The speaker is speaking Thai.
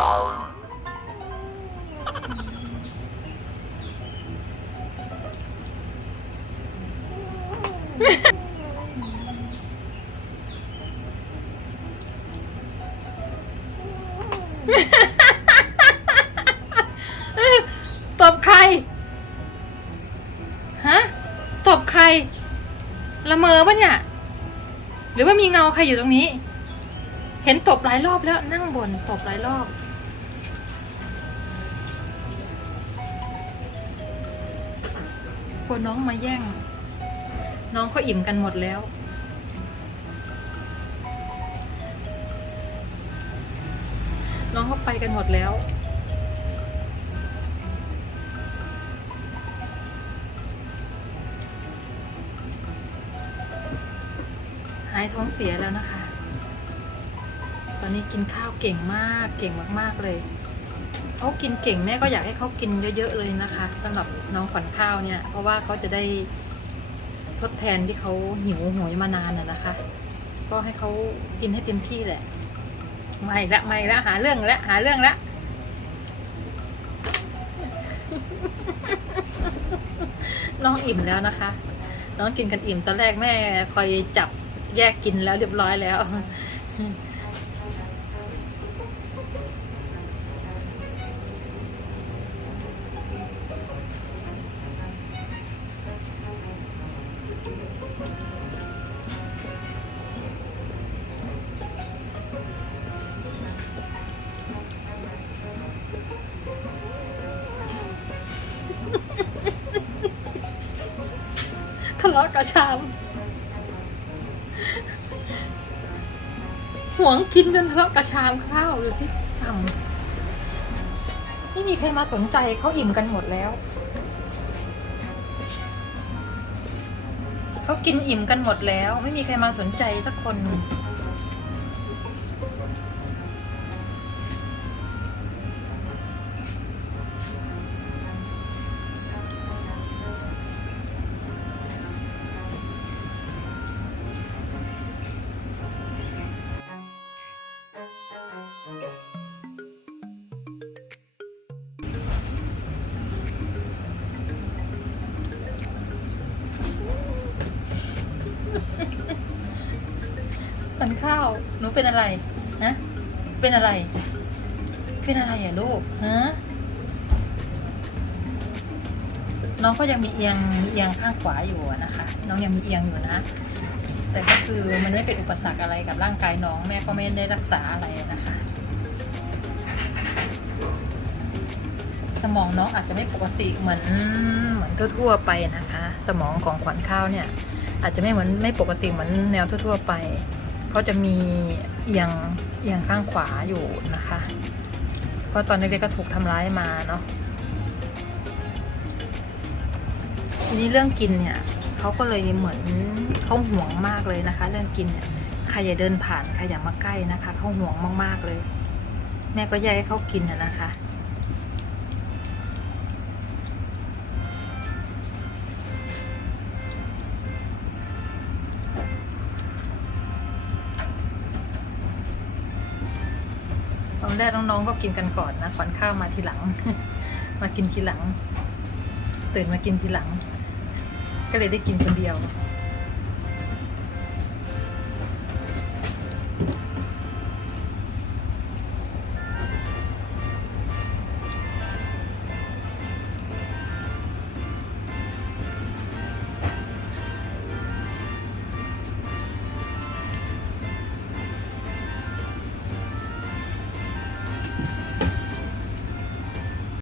ตบใคร ฮะ ตบใคร ละเมอปะเนี่ย หรือว่ามีเงาใครอยู่ตรงนี้ เห็นตบหลายรอบแล้วนั่งบนตบหลายรอบ ลัวน้องมาแย่ง น้องเขาอิ่มกันหมดแล้ว น้องเขาไปกันหมดแล้วหายท้องเสียแล้วนะคะ ตอนนี้กินข้าวเก่งมาก เก่งมาก ๆ เลย เขากินเก่งแม่ก็อยากให้เขากินเยอะๆเลยนะคะสำหรับน้องขวัญข้าวเนี่ย เพราะว่าเขาจะได้ทดแทนที่เขาหิวโหยมานานน่ะนะคะ ก็ให้เขากินให้เต็มที่แหละไม่ละไม่ละหาเรื่องละหาเรื่องละน้องอิ่มแล้วนะคะ น้องกินกันอิ่มตอนแรกแม่คอยจับแยกกินแล้วเรียบร้อยแล้ว ทะเลาะกับชาม หวงกินจนทะเลาะกับชามข้าวดูสิทำไม่มีใครมาสนใจเขาอิ่มกันหมดแล้วเขากินอิ่มกันหมดแล้ว ไม่มีใครมาสนใจสักคน ฝันข้าว หนูเป็นอะไรนะเป็นอะไร เป็นอะไรอะลูกฮะน้องก็ยังมีเอียงมีเอียงข้างขวาอยู่นะคะ น้องยังมีเอียงอยู่นะ แต่ก็คือมันไม่เป็นอุปสรรคอะไรกับร่างกายน้องแม่ก็ไม่ได้รักษาอะไรนะคะ สมองน้องอาจจะไม่ปกติเหมือนเหมือนทั่วๆไปนะคะ สมองของขวัญข้าวเนี่ย อาจจะไม่เหมือนไม่ปกติเหมือนแนวทั่วๆไป เขาจะมีเอียงเอียงข้างขวาอยู่นะคะ เพราะตอนเด็กๆก็ถูกทำร้ายมาเนาะทีนี้เรื่องกินเนี่ยเขาก็เลยเหมือนเขาห่วงมากเลยนะคะ เรื่องกินเนี่ยใครอย่าเดินผ่านใครอย่ามาใกล้นะคะเขาห่วงมากๆเลย แม่ก็แยกให้เขากินนะนะคะ นแรกน้องๆก็กินกันก่อนนะขอนข้าวมาทีหลัง มากินทีหลัง ตื่นมากินทีหลัง ก็เลยได้กินคนเดียว